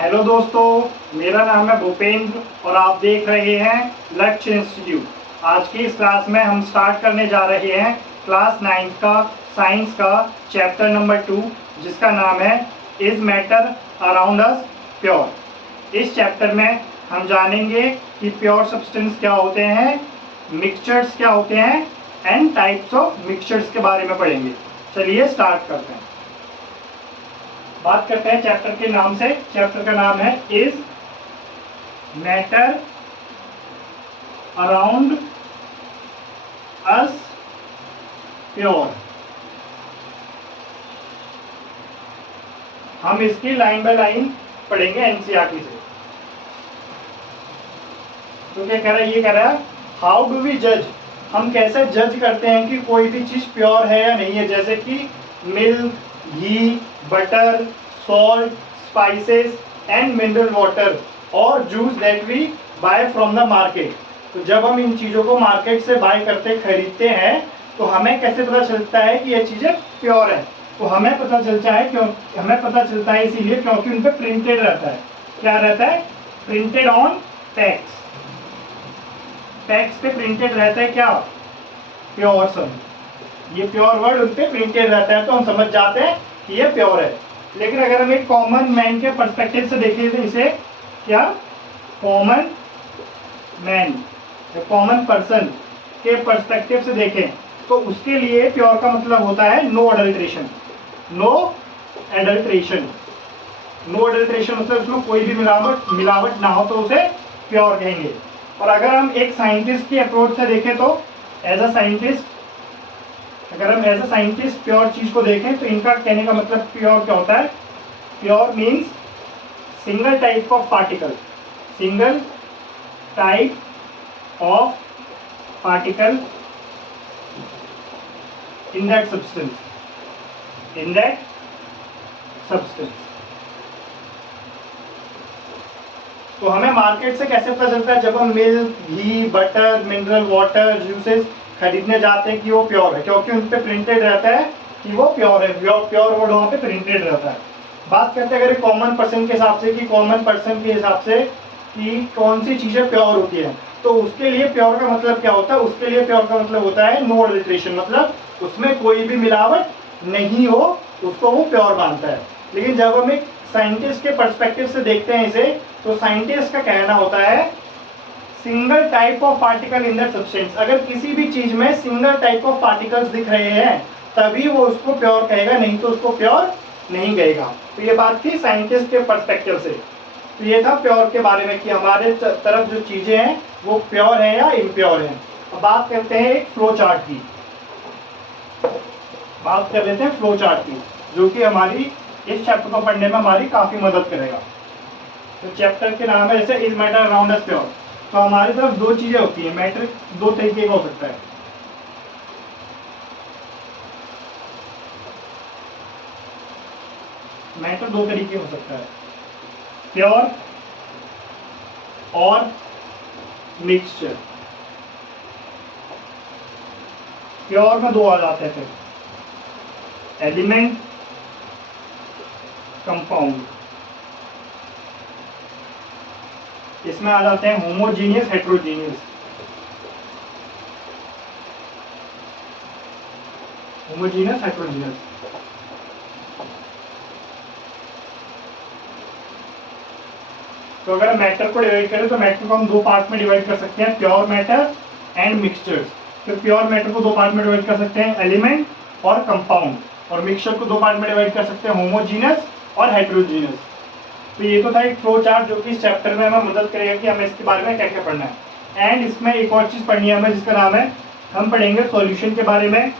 Hello दोस्तों, मेरा नाम है भूपेंद्र और आप देख रहे हैं लक्ष्य इंस्टीट्यूट। आज की इस क्लास में हम स्टार्ट करने जा रहे हैं क्लास 9 का साइंस का चैप्टर नंबर 2, जिसका नाम है is matter around us pure. इस चैप्टर में हम जानेंगे कि प्योर सब्सटेंस क्या होते हैं, मिक्सचर्स क्या होते हैं एंड टाइप्स ऑफ मिक्सचर्स के बारे में पढ़ेंगे। चलिए स्टार्ट करते हैं। बात करते हैं चैप्टर के नाम से। चैप्टर का नाम है is matter around us pure. हम इसकी लाइन बाय लाइन पढ़ेंगे एनसीईआरटी से। तो क्या कह रहा है, ये कह रहा है हाउ डू वी जज, हम कैसे जज करते हैं कि कोई भी चीज प्योर है या नहीं है। जैसे कि milk, ghee, butter, salt, spices and mineral water और juice that we buy from the market. तो जब हम इन चीज़ों को मार्केट से बाय करते खरीदते हैं तो हमें कैसे पता चलता है कि ये चीज़ें प्योर है। तो हमें पता चलता है इसीलिए क्योंकि उन पर प्रिंटेड रहता है। क्या रहता है? Printed on tax. टैक्स पे प्रिंटेड रहता है क्या? प्योर। सब ये प्योर वर्ड उन पे प्रिंटेड रहता है तो हम समझ जाते हैं कि ये प्योर है। लेकिन अगर हम एक कॉमन मैन के पर्सपेक्टिव से देखें तो इसे क्या, कॉमन मैन, कॉमन पर्सन के पर्सपेक्टिव से देखें तो उसके लिए प्योर का मतलब होता है no adulteration. No adulteration, no adulteration मतलब उसमें कोई भी मिलावट ना हो तो उसे प्योर कहेंगे। और अगर हम एक साइंटिस्ट की अप्रोच से देखें तो एज अ साइंटिस्ट, अगर हम एज अ साइंटिस्ट प्योर चीज को देखें तो इनका कहने का मतलब प्योर क्या होता है? Pure means single type of particle, single type of particle in that substance, in that substance. तो हमें मार्केट से कैसे पता चलता है? जब हम milk, ghee, butter, mineral water, juices खरीदने जाते हैं कि वो प्योर है, क्योंकि उन पे प्रिंटेड रहता है कि वो प्योर है। प्योर वर्ड वहाँ पे प्रिंटेड रहता है। बात करते हैं अगर कॉमन पर्सन के हिसाब से, कि कॉमन पर्सन के हिसाब से कि कौन सी चीजें प्योर होती है, तो उसके लिए प्योर का मतलब क्या होता है? उसके लिए प्योर का मतलब होता है नो अडल्ट्रेशन, मतलब उसमें कोई भी मिलावट नहीं हो, उसको वो प्योर मानता है। लेकिन जब हम एक साइंटिस्ट के पर्सपेक्टिव से देखते हैं इसे, तो साइंटिस्ट का कहना होता है single type of particle in that substance. अगर किसी भी चीज में सिंगल टाइप ऑफ पार्टिकल्स दिख रहे हैं तभी वो उसको प्योर कहेगा, नहीं तो उसको प्योर नहीं कहेगा। तो ये बात थी साइंटिस्ट के पर्सपेक्टिव से। तो ये था प्योर के बारे में कि हमारे तरफ जो चीजें हैं वो प्योर है या इम्प्योर है। अब बात करते हैं एक फ्लो चार्ट की, बात कर लेते हैं फ्लो चार्ट की, जो कि हमारी इस चैप्टर को पढ़ने में हमारी काफी मदद करेगा। तो चैप्टर के नाम है जैसे is matter around us pure. तो हमारी तरफ दो चीजें होती है। मैटर दो तरीके का हो सकता है। मैटर दो तरीके हो सकता है, प्योर और मिक्सचर। प्योर में दो आ जाते हैं फिर, एलिमेंट, कंपाउंड। इसमें आ जाते हैं होमोजीनियस, हेट्रोजीनियस। Homogeneous, heterogeneous. तो अगर मैटर को डिवाइड करें तो मैटर को हम दो पार्ट में डिवाइड कर सकते हैं, प्योर मैटर एंड मिक्सचर्स। तो प्योर मैटर को दो पार्ट में डिवाइड कर सकते हैं, एलिमेंट और कंपाउंड। और मिक्सचर को दो पार्ट में डिवाइड कर सकते हैं, होमोजीनियस और हेट्रोजीनियस। तो ये तो था एक फ्लो चार्ट जो कि इस चैप्टर में हमें मदद करेगा कि हमें इसके बारे में क्या क्या पढ़ना है। एंड इसमें एक और चीज पढ़नी है हमें, जिसका नाम है, हम पढ़ेंगे सॉल्यूशन के बारे में,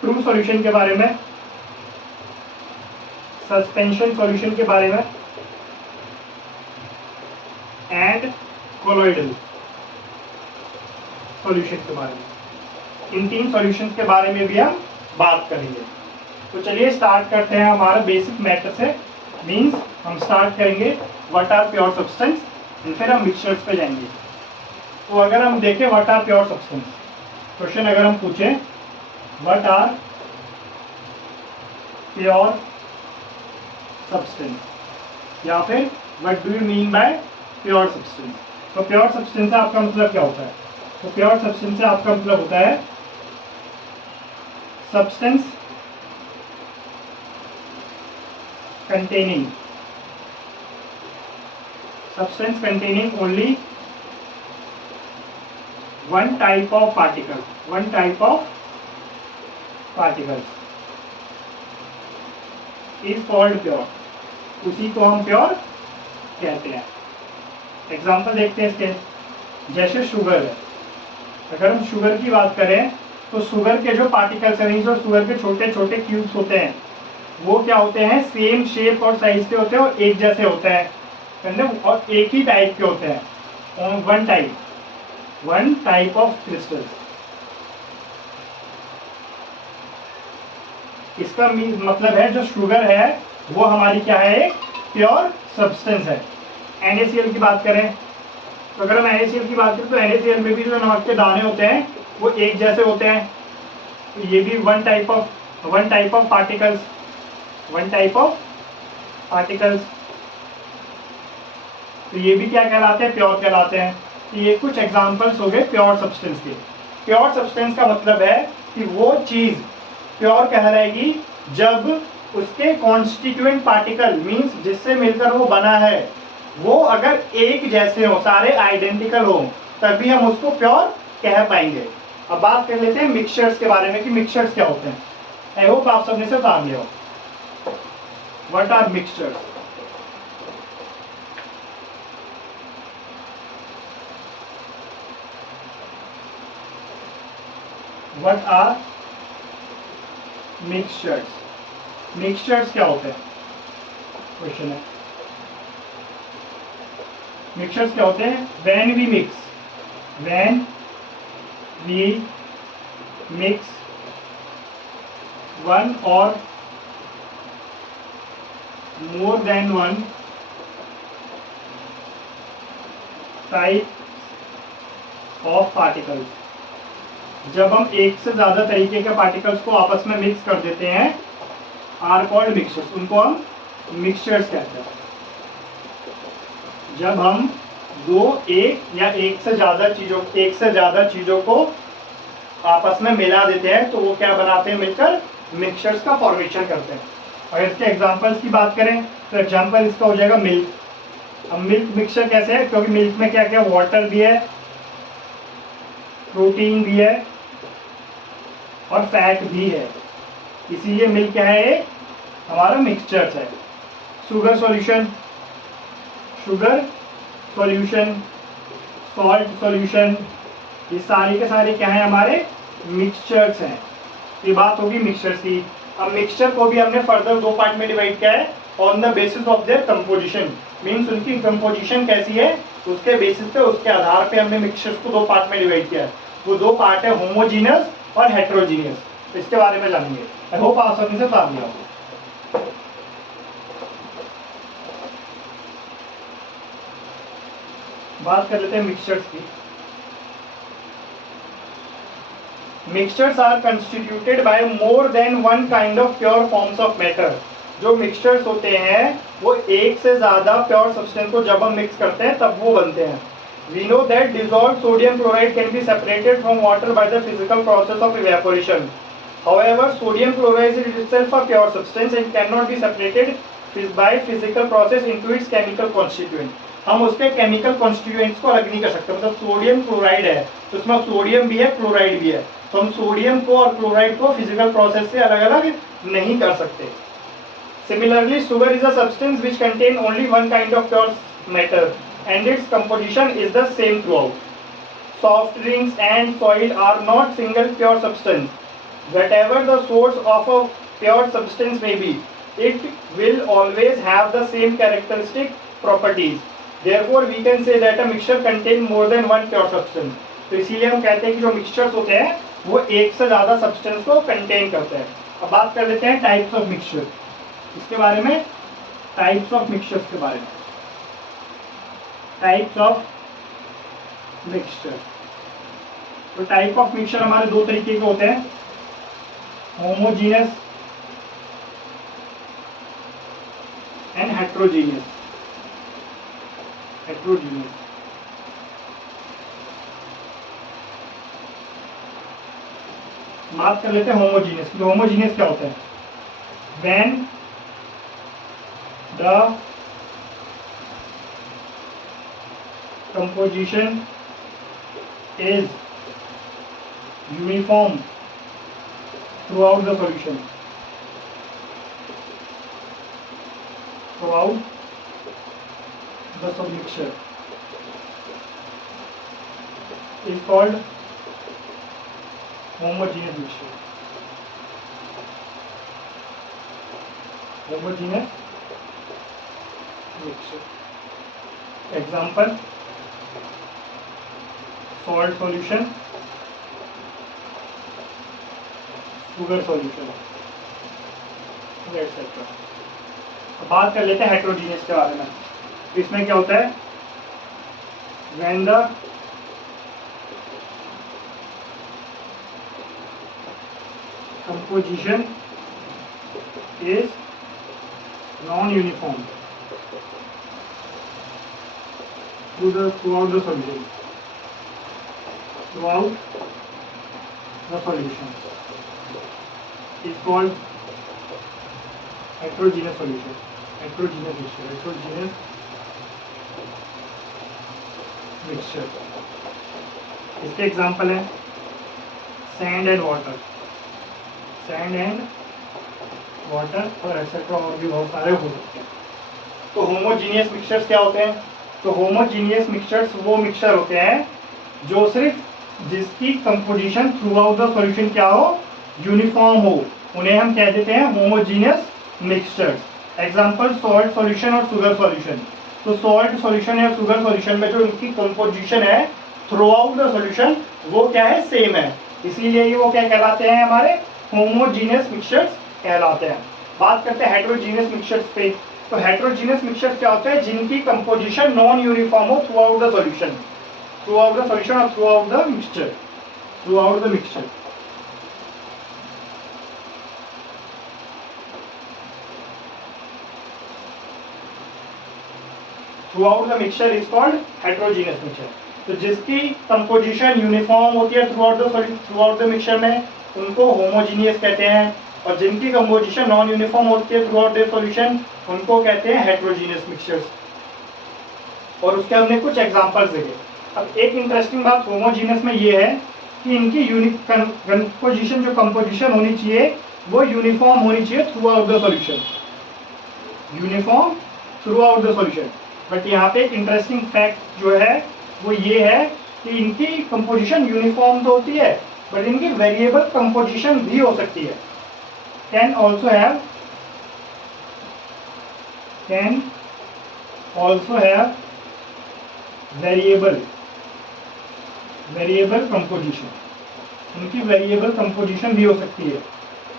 ट्रू सॉल्यूशन के बारे में, सस्पेंशन सॉल्यूशन के बारे में एंड कोलोइडल सॉल्यूशन के बारे में। इन तीन सॉल्यूशंस के बारे में भी हम बात करेंगे। तो चलिए स्टार्ट करते हैं हमारा बेसिक मैटर से। मींस हम स्टार्ट करेंगे व्हाट आर प्योर सब्सटेंस, फिर हम मिक्सचर्स पे जाएंगे। तो अगर हम देखें what are pure substance, question अगर हम पूछें व्हाट आर प्योर सब्सटेंस या फिर what do you mean by pure substance. तो प्योर सब्सटेंस से आपका मतलब क्या होता है? तो प्योर सब्सटेंस से आपका मतलब होता है substance containing only one type of particles is called pure। उसी को हम प्योर कहते हैं। एग्जाम्पल देखते हैं इसके, जैसे शुगर है। अगर हम शुगर की बात करें तो शुगर के जो पार्टिकल्स हैं, जो शुगर के छोटे छोटे क्यूब्स होते हैं, वो क्या होते हैं? सेम शेप और साइज के होते हैं और एक जैसे होते हैं, और एक ही टाइप के होते हैं। One type of crystal. इसका मतलब है जो शुगर है वो हमारी क्या है? एक प्योर सब्सटेंस है। NaCl की बात करें तो अगर हम NaCl की बात करें तो NaCl में भी जो नमक के दाने होते हैं वो एक जैसे होते हैं। तो ये भी वन टाइप ऑफ पार्टिकल्स। तो ये भी क्या कहलाते हैं? प्योर कहलाते हैं। तो ये कुछ एग्जांपल्स हो गए प्योर सब्सटेंस के। प्योर सब्सटेंस का मतलब है कि वो चीज प्योर कहलाएगी जब उसके कॉन्स्टिट्यूएंट पार्टिकल मींस जिससे मिलकर वो बना है वो अगर एक जैसे हो, सारे आइडेंटिकल हो, तभी हम उसको प्योर कह पाएंगे। अब बात कर लेते हैं मिक्सचर्स के बारे में कि मिक्सचर्स क्या होते हैं। आई होप आप सबने से जान लिया हो। What are mixtures? What are mixtures? Mixtures क्या होते हैं? क्वेश्चन है। मिक्सचर्स क्या होते हैं? व्हेन वी मिक्स वन और मोर than one type of particles. जब हम एक से ज्यादा तरीके के पार्टिकल्स को आपस में मिक्स कर देते हैं आर कॉल्ड मिक्सचर्स। उनको हम मिक्सचर्स कहते हैं। जब हम एक या एक से ज्यादा चीजों को आपस में मिला देते हैं तो वो क्या बनाते हैं? मिलकर मिक्सचर्स का फॉर्मेशन करते हैं। अगर इसके एग्जांपल्स की बात करें तो एग्जांपल इसका हो जाएगा मिल्क। अब मिल्क मिक्सचर कैसे है? क्योंकि मिल्क में क्या क्या वाटर भी है, प्रोटीन भी है और फैट भी है, इसीलिए मिल्क क्या है? हमारा मिक्सचर्स है। शुगर सॉल्यूशन, सॉल्ट सॉल्यूशन, ये सारे के सारे क्या है? हमारे मिक्सचर्स हैं। ये बात होगी मिक्सचर्स की। अब मिक्सचर को भी हमने फर्दर दो पार्ट में डिवाइड किया है on the basis of their composition. Means उनकी कंपोजिशन कैसी है उसके बेसिस पे, उसके आधार पे हमने मिक्सचर्स को दो पार्ट में डिवाइड किया है। वो दो पार्ट है होमोजीनियस और हेट्रोजीनियस। तो इसके बारे में जानेंगे। आई होप आप सभी से बात लिया। बात कर लेते हैं मिक्सचर्स की। Mixtures are constituted by more than one kind of pure forms of matter. जो मिक्सचर्स होते हैं वो एक से ज्यादा प्योर सब्सटेंस को जब हम मिक्स करते हैं तब वो बनते हैं। We know that dissolved sodium chloride can be separated from water by the physical process of evaporation. However, sodium chloride is itself a pure substance and cannot be separated by physical process into its chemical constituent. हम उसके chemical constituents को अलग नहीं कर सकते। मतलब sodium chloride है तो उसमें सोडियम भी है, क्लोराइड भी है, तो हम सोडियम को और क्लोराइड को फिजिकल प्रोसेस से अलग अलग नहीं कर सकते। Similarly, sugar is a substance which contains only one kind of pure matter and its composition is the same throughout. Soft drinks and soil are not single pure substance. Whatever the source of a pure substance may be, it will always have the same characteristic properties. Therefore, we can say that a mixture contains more than one pure substance. तो इसीलिए हम कहते हैं कि जो mixtures होते हैं वो एक से ज्यादा सब्सटेंस को कंटेन करते हैं। अब बात कर लेते हैं टाइप्स ऑफ मिक्सचर। इसके बारे में, टाइप्स ऑफ मिक्सचर्स के बारे में। Types of mixture. तो टाइप ऑफ मिक्सचर हमारे दो तरीके के होते हैं, होमोजीनियस एंड हेट्रोजीनियस। हेट्रोजीनियस बात कर लेते हैं होमोजीनियस। तो होमोजीनियस क्या होता है? When the composition is uniform throughout the solution, throughout the submixture is called homogeneous mixture. Homogeneous mixture. Example: salt solution, sugar solution, etc. अब बात कर लेते हैं हेट्रोजीनियस के बारे में। इसमें क्या होता है? When the composition is non-uniform throughout the solution. Throughout the solution is called heterogeneous solution. Heterogeneous mixture. Heterogeneous mixture. इसके एग्जाम्पल है sand and water, sand and water और एक्सेट्रा और भी बहुत सारे हो सकते हैं। तो होमोजीनियस मिक्सचर्स क्या होते हैं? तो होमोजीनियस मिक्सचर्स वो मिक्सचर होते हैं जो सिर्फ जिसकी composition through out the solution क्या हो? यूनिफॉर्म हो, उन्हें हम कह देते हैं homogeneous mixtures. Example salt solution और शुगर सॉल्यूशन। तो सॉल्ट सॉल्यूशन या शुगर सॉल्यूशन में जो इनकी कंपोजिशन है थ्रू आउट द सॉल्यूशन वो क्या है? सेम है, इसीलिए ये वो क्या कहलाते हैं? हमारे होमोजीनियस मिक्सचर्स कहलाते हैं। बात करते हैं हेट्रोजीनियस मिक्सचर्स पे। तो हेट्रोजीनियस मिक्सचर्स क्या होते हैं? जिनकी कंपोजिशन नॉन यूनिफॉर्म हो throughout the solution, throughout the solution और throughout the mixture, throughout the mixture. Throughout the mixture is called heterogeneous mixture. तो जिसकी कंपोजिशन यूनिफॉर्म होती है थ्रू आउट द मिक्सचर में उनको homogeneous कहते हैं, और जिनकी कंपोजिशन नॉन यूनिफॉर्म होती है थ्रू आउट द सॉल्यूशन उनको कहते हैं हेट्रोजीनियस मिक्सचर्स। और उसके हमने कुछ एग्जांपल्स देखे। अब एक इंटरेस्टिंग बात होमोजीनियस में ये है कि इनकी कंपोजिशन जो कंपोजिशन होनी चाहिए वो यूनिफॉर्म होनी चाहिए through out the solution, uniform through out the solution. But यहाँ पे एक इंटरेस्टिंग फैक्ट जो है वो ये है कि इनकी कंपोजिशन यूनिफॉर्म तो होती है बट इनकी वेरिएबल कंपोजिशन भी हो सकती है। Can also have variable composition, इनकी वेरिएबल कंपोजिशन भी हो सकती है।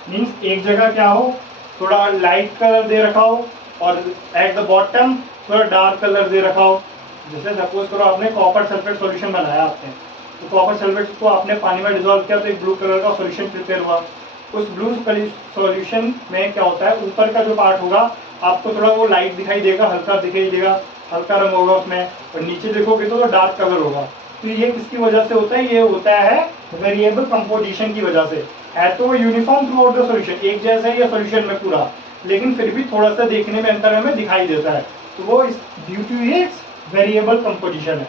मीन्स एक जगह क्या हो, थोड़ा लाइट कलर दे रखा हो और एट द बॉटम थोड़ा डार्क कलर दे रखा हो। जैसे सपोज करो आपने कॉपर सल्फेट सॉल्यूशन बनाया आपने, तो कॉपर सल्फेट को आपने पानी में डिजोल्व किया तो एक ब्लू कलर का सॉल्यूशन प्रिपेयर हुआ। उस ब्लू सॉल्यूशन में क्या होता है, ऊपर का जो पार्ट होगा आपको थोड़ा वो लाइट दिखाई देगा, हल्का दिखाई देगा, हल्का रंग होगा उसमें, और नीचे देखोगे तो डार्क कलर होगा। तो ये किसकी वजह से होता है? ये होता है वेरिएबल कंपोजिशन की वजह से। है तो वो uniform through out the solution, एक जैसा ही है सॉल्यूशन में पूरा, लेकिन फिर भी थोड़ा सा देखने में अंतर हमें दिखाई देता है, तो वो due to its variable composition है।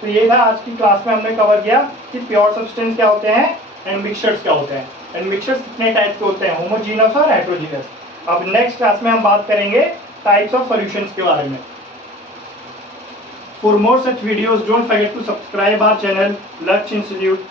तो ये था आज की क्लास में हमने कवर किया कि प्योर सब्सटेंस क्या होते हैं एंड मिक्सचर्स क्या होते हैं, एंड मिक्सचर्स कितने टाइप के होते हैं, होमोजीनस और हेट्रोजीनस। अब नेक्स्ट क्लास में हम बात करेंगे टाइप्स ऑफ सॉल्यूशंस के बारे में। For more such videos, don't forget to subscribe our channel, Lakshya Institute.